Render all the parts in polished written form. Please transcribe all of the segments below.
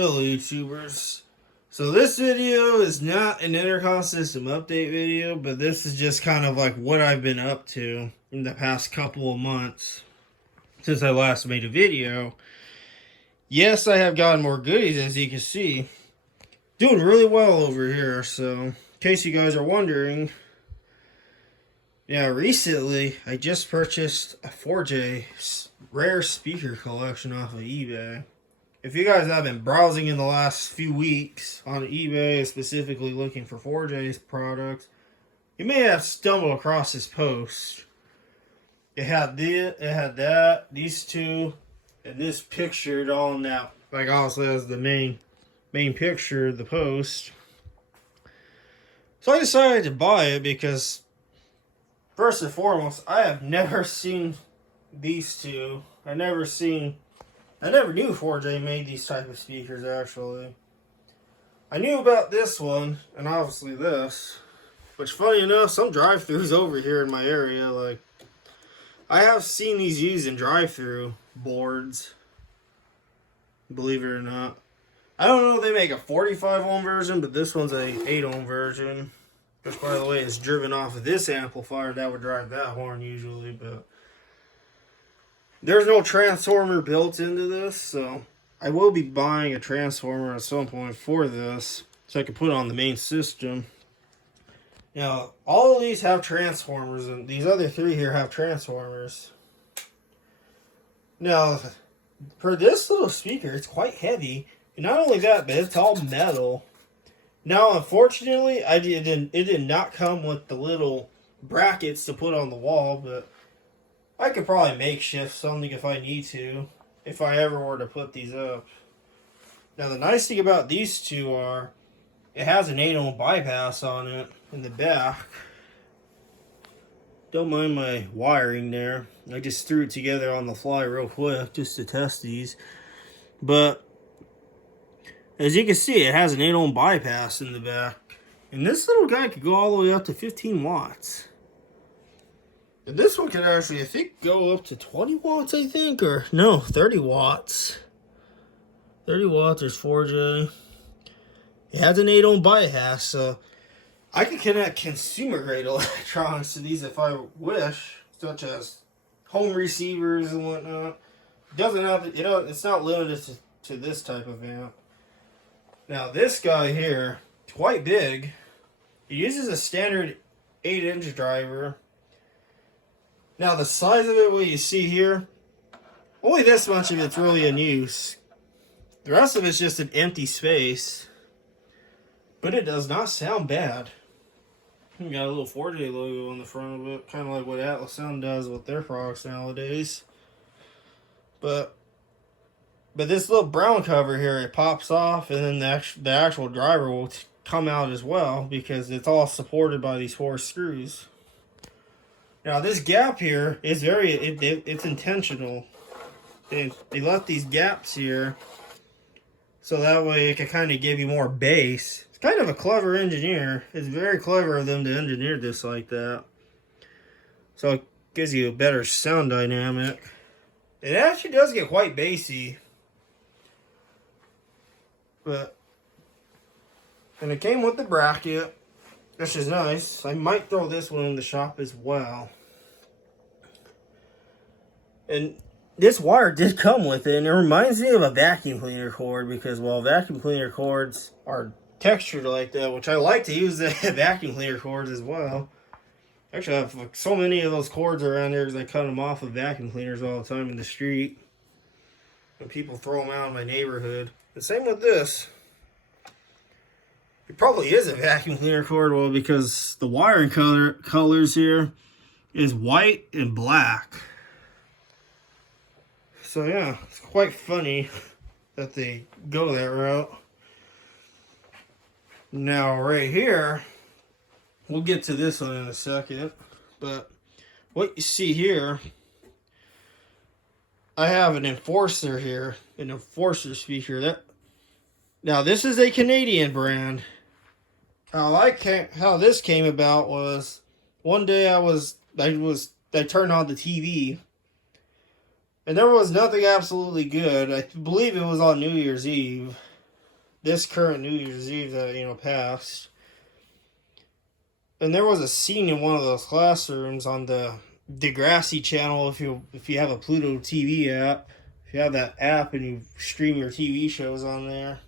Hello YouTubers. So this video is not an Intercom system update video, but this is just kind of like what I've been up to in the past couple of months since I last made a video. Yes, I have gotten more goodies, as you can see. Doing really well over here, so in case you guys are wondering, yeah, recently I just purchased a Fourjay rare speaker collection off of eBay. If you guys have been browsing in the last few weeks on eBay, specifically looking for Fourjay's products, you may have stumbled across this post. It had that, these two, and this pictured on that, like also as the main picture of the post. So I decided to buy it because, first and foremost, I have never seen these two. I never knew Fourjay made these type of speakers, actually. I knew about this one, and obviously this. Which, funny enough, some drive-thrus over here in my area, like, I have seen these used in drive-thru boards. Believe it or not. I don't know if they make a 45 ohm version, but this one's a 8 ohm version. Which, by the way, is driven off of this amplifier that would drive that horn usually, but there's no transformer built into this, so I will be buying a transformer at some point for this, so I can put it on the main system. Now, all of these have transformers, and these other three here have transformers. Now, for this little speaker, it's quite heavy, and not only that, but it's all metal. Now, unfortunately, it did not come with the little brackets to put on the wall, but I could probably makeshift something if I need to, if I ever were to put these up. Now, the nice thing about these two are, it has an 8 ohm bypass on it in the back. Don't mind my wiring there. I just threw it together on the fly real quick just to test these. But as you can see, it has an 8 ohm bypass in the back. And this little guy could go all the way up to 15 watts. And this one can actually, I think, go up to 20 watts, I think. Or, no, 30 watts. 30 watts, there's Fourjay. It has an 8 ohm bypass, so I can connect consumer-grade electronics to these if I wish, such as home receivers and whatnot. It doesn't have to, it's not limited to this type of amp. Now, this guy here, it's quite big. It uses a standard 8-inch driver. Now, the size of it, what you see here, only this much of it's really in use. The rest of it's just an empty space. But it does not sound bad. We got a little Fourjay logo on the front of it, kind of like what Atlas Sound does with their products nowadays. But this little brown cover here, it pops off, and then the actual driver will come out as well, because it's all supported by these 4 screws. Now, this gap here is it's intentional. They left these gaps here so that way it can kind of give you more bass. It's kind of a clever engineer. It's very clever of them to engineer this like that. So it gives you a better sound dynamic. It actually does get quite bassy. And it came with the bracket, which is nice. I might throw this one in the shop as well. And this wire did come with it, and it reminds me of a vacuum cleaner cord, because, well, vacuum cleaner cords are textured like that, which I like to use the vacuum cleaner cords as well. Actually, I have like so many of those cords around here because I cut them off of vacuum cleaners all the time in the street. And people throw them out in my neighborhood. The same with this. It probably is a vacuum cleaner cord, well, because the wiring colors here is white and black. So yeah, it's quite funny that they go that route. Now right here, we'll get to this one in a second, but what you see here, I have an Enforcer here, an Enforcer speaker. Now this is a Canadian brand. How this came about was, one day I turned on the TV, and there was nothing absolutely good. I believe it was on New Year's Eve, this current New Year's Eve that, passed. And there was a scene in one of those classrooms on the Degrassi channel. If you have a Pluto TV app, if you have that app and you stream your TV shows on there,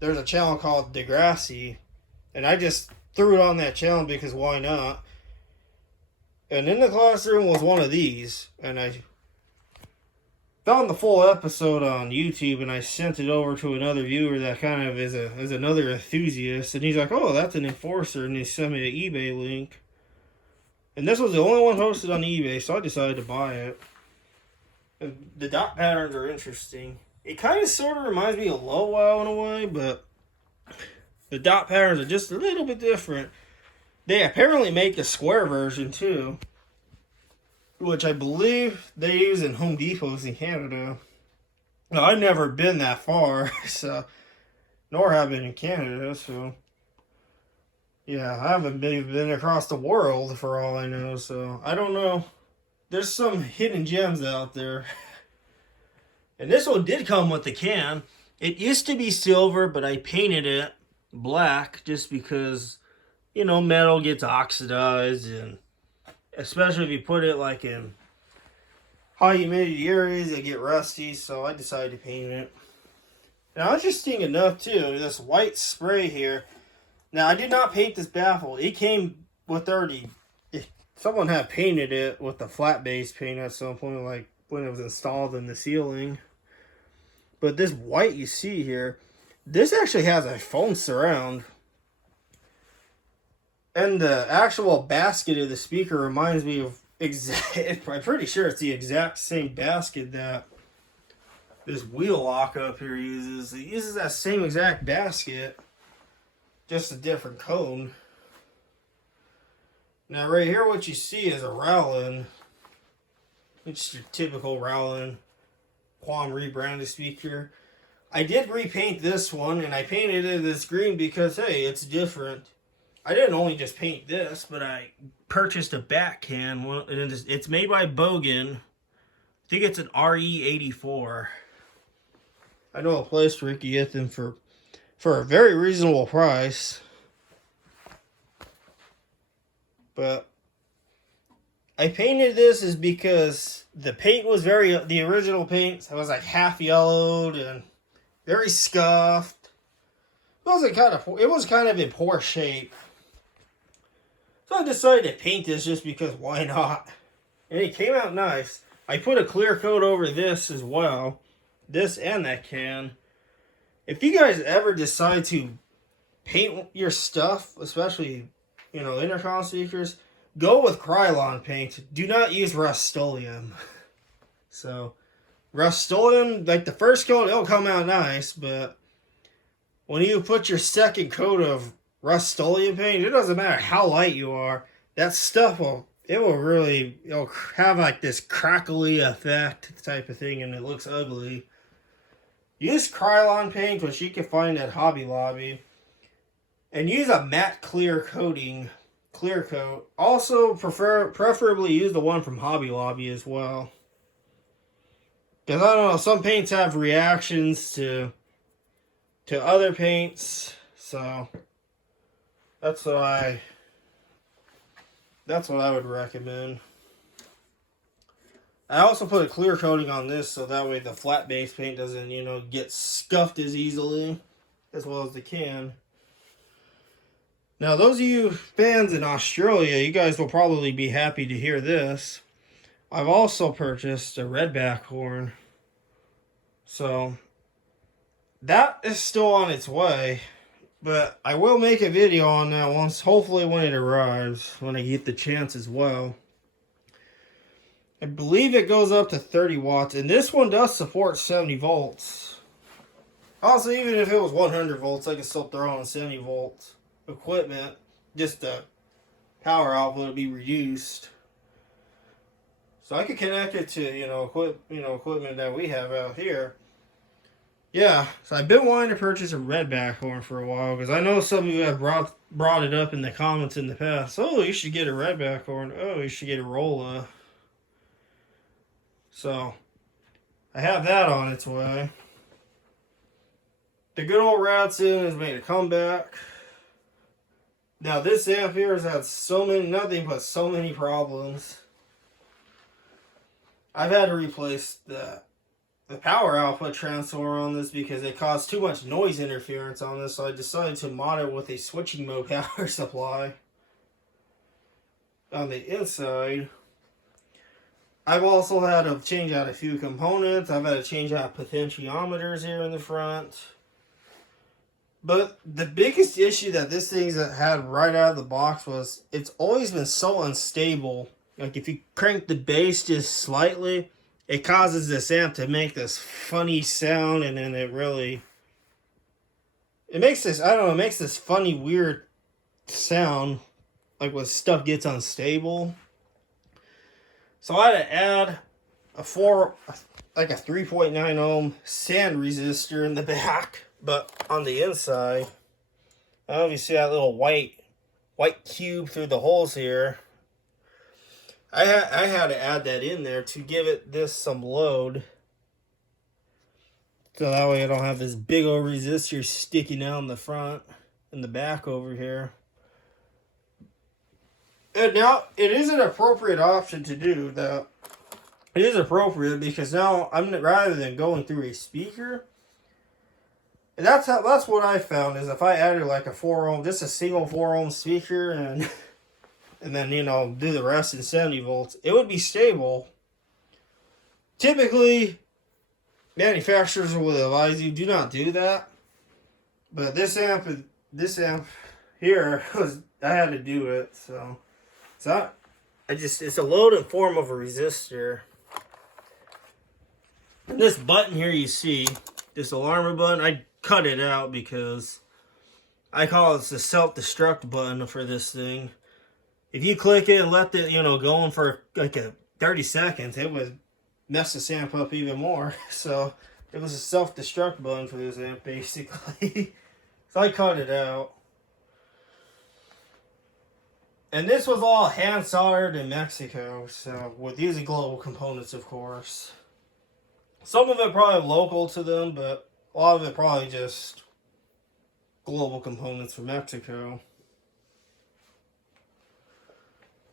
there's a channel called Degrassi, and I just threw it on that channel because why not? And in the classroom was one of these, and I found the full episode on YouTube, and I sent it over to another viewer that kind of is another enthusiast, and he's like, "Oh, that's an enforcer," and he sent me an eBay link. And this was the only one posted on eBay, so I decided to buy it. And the dot patterns are interesting. It kind of sort of reminds me of low wow in a way, but the dot patterns are just a little bit different. They apparently make the square version too, which I believe they use in Home Depots in Canada. Now, I've never been that far, so nor have been in Canada, so yeah, I haven't been across the world for all I know, so I don't know. There's some hidden gems out there. And this one did come with the can. It used to be silver, but I painted it black just because, metal gets oxidized, and especially if you put it like in high humidity areas, it get rusty, so I decided to paint it. Now, interesting enough too, this white spray here. Now, I did not paint this baffle. It came with already, someone had painted it with the flat base paint at some point, like when it was installed in the ceiling. But this white you see here, this actually has a foam surround. And the actual basket of the speaker reminds me of I'm pretty sure it's the exact same basket that this wheel lock up here uses. It uses that same exact basket, just a different cone. Now right here what you see is a Rowland. It's your typical Rowland Quam rebranded speaker. I did repaint this one, and I painted it this green because, hey, it's different. I didn't only just paint this, but I purchased a back can. It's made by Bogen. I think it's an RE84. I know a place where you can get them for a very reasonable price. But I painted this is because the paint was the original paint was like half yellowed and very scuffed. It was kind of in poor shape. So I decided to paint this just because why not? And it came out nice. I put a clear coat over this as well. This and that can. If you guys ever decide to paint your stuff, especially, intercom speakers, go with Krylon paint. Do not use Rust-Oleum. So, Rust-Oleum, like the first coat, it'll come out nice, but when you put your second coat of Rust-Oleum paint, it doesn't matter how light you are, that stuff it'll have like this crackly effect type of thing, and it looks ugly. Use Krylon paint, which you can find at Hobby Lobby, and use a matte clear coat. Also, preferably use the one from Hobby Lobby as well. Because I don't know, some paints have reactions to other paints, so that's what I would recommend. I also put a clear coating on this so that way the flat base paint doesn't, get scuffed as easily, as well as the can. Now, those of you fans in Australia, you guys will probably be happy to hear this. I've also purchased a Redback horn. So, that is still on its way. But I will make a video on that once, hopefully when it arrives, when I get the chance as well. I believe it goes up to 30 watts, and this one does support 70 volts. Also, even if it was 100 volts, I could still throw on 70 volts equipment. Just the power output will be reduced. So I could connect it to, equipment that we have out here. Yeah, so I've been wanting to purchase a Redback horn for a while, because I know some of you have brought it up in the comments in the past. Oh, you should get a Redback horn. Oh, you should get a Rolla. So, I have that on its way. The good old Radson has made a comeback. Now this amp here has had nothing but so many problems. I've had to replace the power output transformer on this because it caused too much noise interference on this, so I decided to mod it with a switching mode power supply on the inside. I've also had to change out a few components. I've had to change out potentiometers here in the front. But the biggest issue that this thing's had right out of the box was it's always been so unstable. Like if you crank the bass just slightly, it causes this amp to make this funny sound, and then it makes this, I don't know, it makes this funny, weird sound, like when stuff gets unstable. So I had to add a 3.9 ohm sand resistor in the back, but on the inside, I don't know if you see that little white cube through the holes here. I had to add that in there to give it some load. So that way I don't have this big old resistor sticking out in the front and the back over here. And now it is an appropriate option to do that. It is appropriate because now rather than going through a speaker, and that's what I found is if I added like a 4 ohm, just a single 4 ohm speaker and then, do the rest in 70 volts, it would be stable. Typically, manufacturers will advise you do not do that. But this amp here, I had to do it. So it's a load in form of a resistor. And this button here you see, this alarm button, I cut it out because I call it the self-destruct button for this thing. If you click it and let it, go on for like 30 seconds, it would mess this amp up even more. So it was a self-destruct button for this amp, basically. So I cut it out. And this was all hand soldered in Mexico, so with using global components, of course. Some of it probably local to them, but a lot of it probably just global components from Mexico.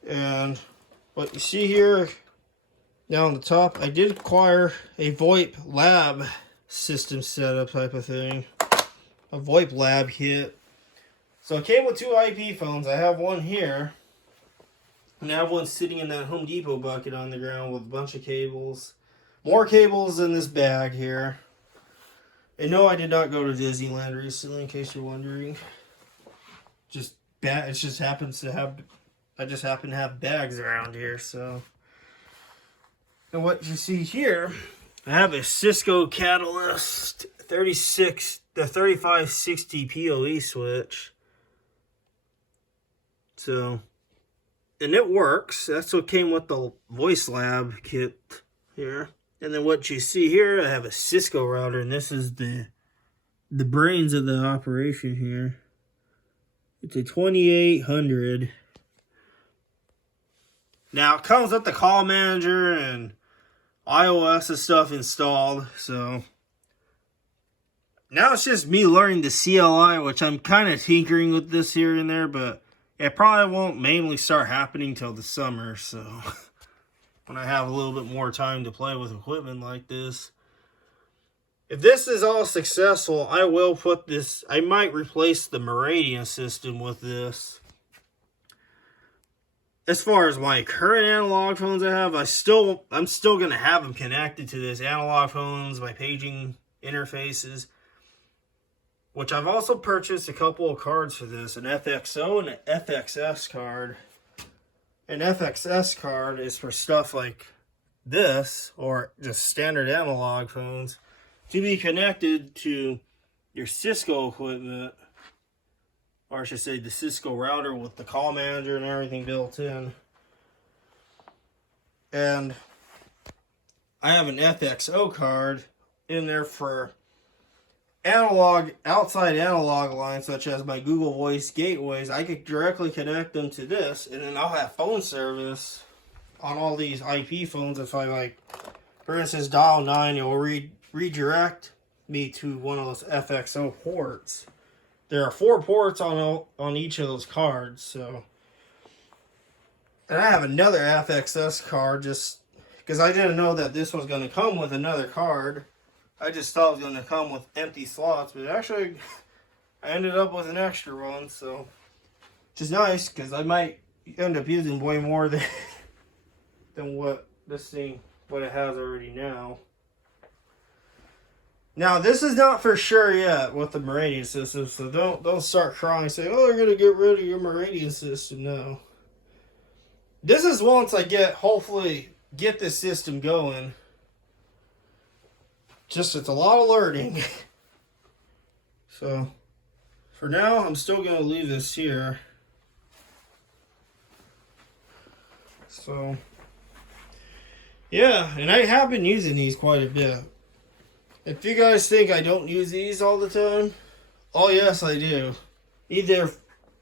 And what you see here down on the top, I did acquire a VoIP lab system setup type of thing. A VoIP lab kit. So it came with 2 IP phones. I have one here. And I have one sitting in that Home Depot bucket on the ground with a bunch of cables. More cables in this bag here. And no, I did not go to Disneyland recently, in case you're wondering. It just happens to have... I just happen to have bags around here, so. And what you see here, I have a Cisco Catalyst 3560 PoE switch. So, and it works. That's what came with the Voice Lab kit here. And then what you see here, I have a Cisco router, and this is the brains of the operation here. It's a 2800. Now, it comes with the call manager and iOS and stuff installed, so now it's just me learning the CLI, which I'm kind of tinkering with this here and there, but it probably won't mainly start happening till the summer, so when I have a little bit more time to play with equipment like this. If this is all successful, I might replace the Meridian system with this. As far as my current analog phones I have, I'm still going to have them connected to this analog phones, my paging interfaces, which I've also purchased a couple of cards for this, an FXO and an FXS card. An FXS card is for stuff like this, or just standard analog phones, to be connected to your Cisco equipment. Or I should say the Cisco router with the call manager and everything built in. And I have an FXO card in there for outside analog lines, such as my Google Voice gateways. I could directly connect them to this, and then I'll have phone service on all these IP phones. If I, for instance, dial 9, it will redirect me to one of those FXO ports. There are 4 ports on each of those cards, so. And I have another FXS card just because I didn't know that this was going to come with another card. I just thought it was going to come with empty slots, but actually I ended up with an extra one, so. Which is nice because I might end up using way more than what it has already now. Now, this is not for sure yet with the Meridian system, so don't start crying and say, oh, they're going to get rid of your Meridian system. No. This is once I hopefully get this system going. Just, it's a lot of learning. So, for now, I'm still going to leave this here. So, yeah, and I have been using these quite a bit. If you guys think I don't use these all the time, oh yes I do.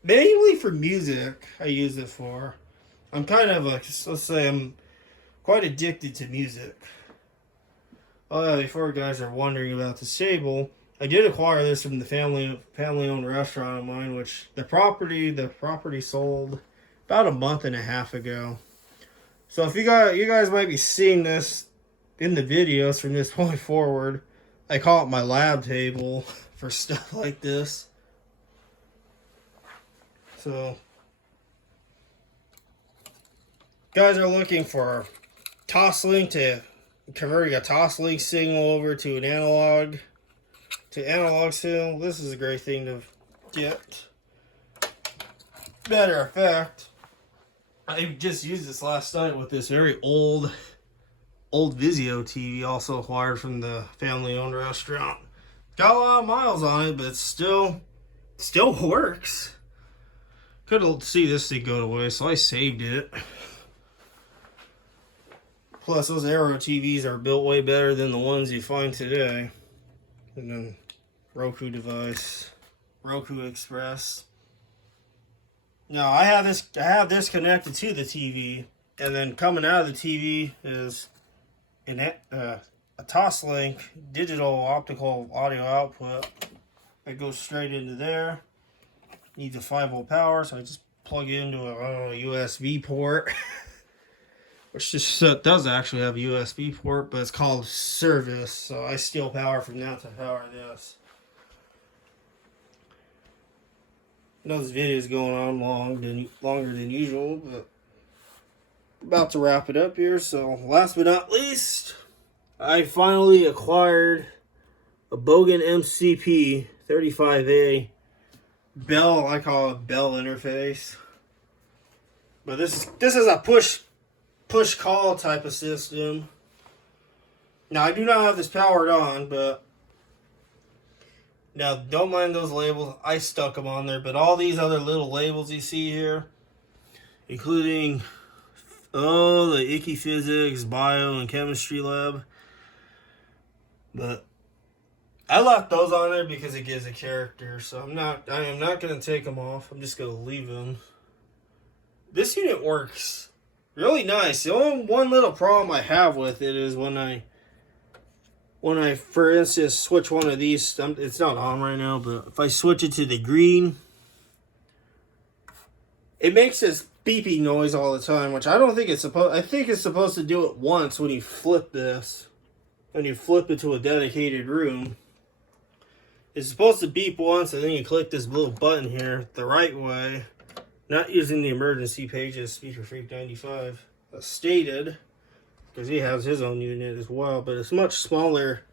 Mainly for music, I use it for. I'm kind of let's say I'm quite addicted to music. Oh yeah, before you guys are wondering about this table, I did acquire this from the family-owned restaurant of mine, which the property sold about a month and a half ago. So if you guys might be seeing this in the videos from this point forward, I call it my lab table for stuff like this. So, guys are looking for Toslink to converting a Toslink signal over to an analog signal. This is a great thing to get. Matter of fact, I just used this last night with this very old Vizio TV, also acquired from the family-owned restaurant. Got a lot of miles on it, but still works. Couldn't see this thing go away, so I saved it. Plus, those Aero TVs are built way better than the ones you find today. And then Roku device, Roku Express. Now I have this connected to the TV, and then coming out of the TV is a Toslink digital optical audio output that goes straight into there. Needs a 5-volt power, so I just plug it into a USB port, which just does actually have a USB port, but it's called service, so I steal power from that to power this. I know this video is going on longer than usual, but about to wrap it up here. So last but not least, I finally acquired a Bogen MCP 35A Bell. I call it Bell interface, but this is a push call type of system. Now I do not have this powered on, but now don't mind those labels. I stuck them on there, but all these other little labels you see here, including the icky physics, bio, and chemistry lab. But I left those on there because it gives a character, so I am not going to take them off. I'm just going to leave them. This unit works really nice. The only one little problem I have with it is when I, for instance, switch one of these, it's not on right now, but if I switch it to the green, it makes this beeping noise all the time, which I don't think it's supposed. I think it's supposed to do it once when you flip this, when you flip it to a dedicated room. It's supposed to beep once, and then you click this little button here the right way, not using the emergency pages. Speaker Freak 95 stated, because he has his own unit as well, but it's much smaller.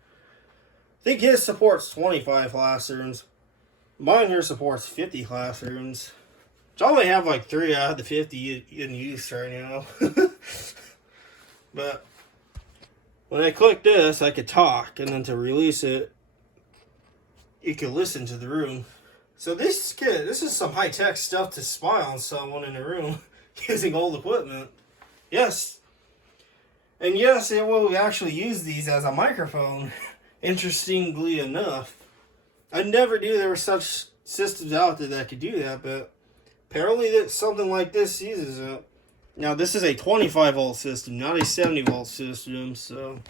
I think his supports 25 classrooms. Mine here supports 50 classrooms. Which I only have like 3 out of the 50 in use right now. But when I click this, I could talk, and then to release it, you can listen to the room. So this is some high-tech stuff to spy on someone in a room using old equipment. Yes. And yes, it will actually use these as a microphone, interestingly enough. I never knew there were such systems out there that could do that, but apparently something like this uses it. Now, this is a 25-volt system, not a 70-volt system, so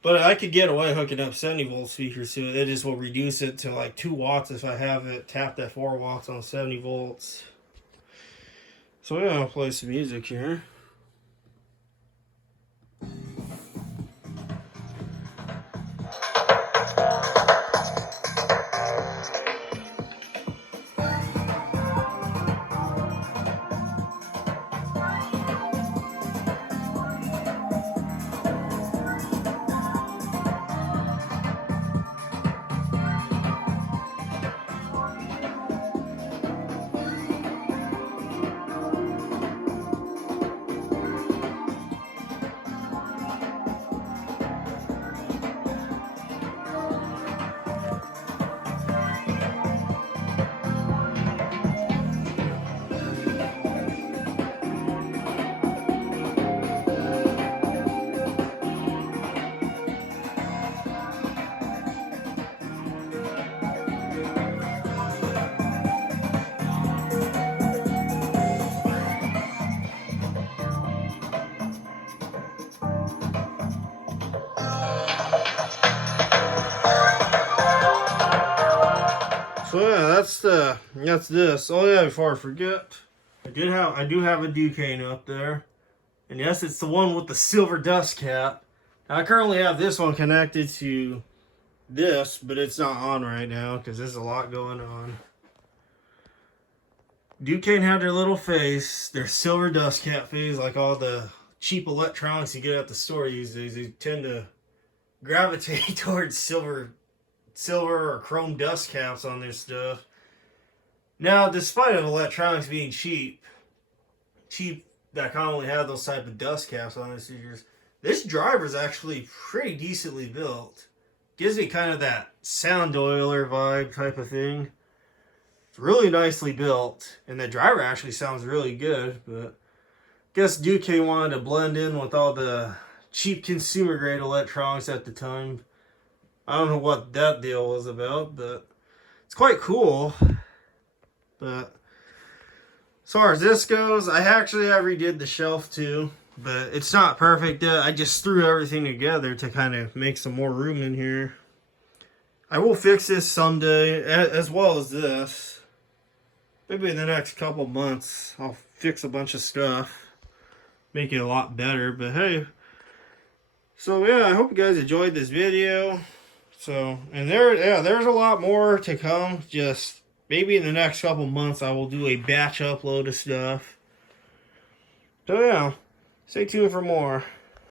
But I could get away hooking up 70 volt speakers to it. It just will reduce it to like 2 watts if I have it tapped at 4 watts on 70 volts. So yeah, I'll play some music here. So yeah, that's this. Oh yeah, before I forget, I do have a Duquesne up there, and yes, it's the one with the silver dust cap. Now, I currently have this one connected to this, but it's not on right now because there's a lot going on. Duquesne have their little face, their silver dust cap face, like all the cheap electronics you get at the store these days. They tend to gravitate towards silver or chrome dust caps on this stuff. Now, despite of electronics being cheap that commonly have those type of dust caps on their speakers, this driver is actually pretty decently built. Gives me kind of that sound oiler vibe type of thing. It's really nicely built, and the driver actually sounds really good, but I guess Duquesne wanted to blend in with all the cheap consumer grade electronics at the time. I don't know what that deal was about, but it's quite cool. But as far as this goes, I redid the shelf too, but it's not perfect yet. I just threw everything together to kind of make some more room in here. I will fix this someday, as well as this. Maybe in the next couple months, I'll fix a bunch of stuff, make it a lot better. But hey, so yeah, I hope you guys enjoyed this video. So, and there's a lot more to come. Just maybe in the next couple months, I will do a batch upload of stuff. So yeah, stay tuned for more.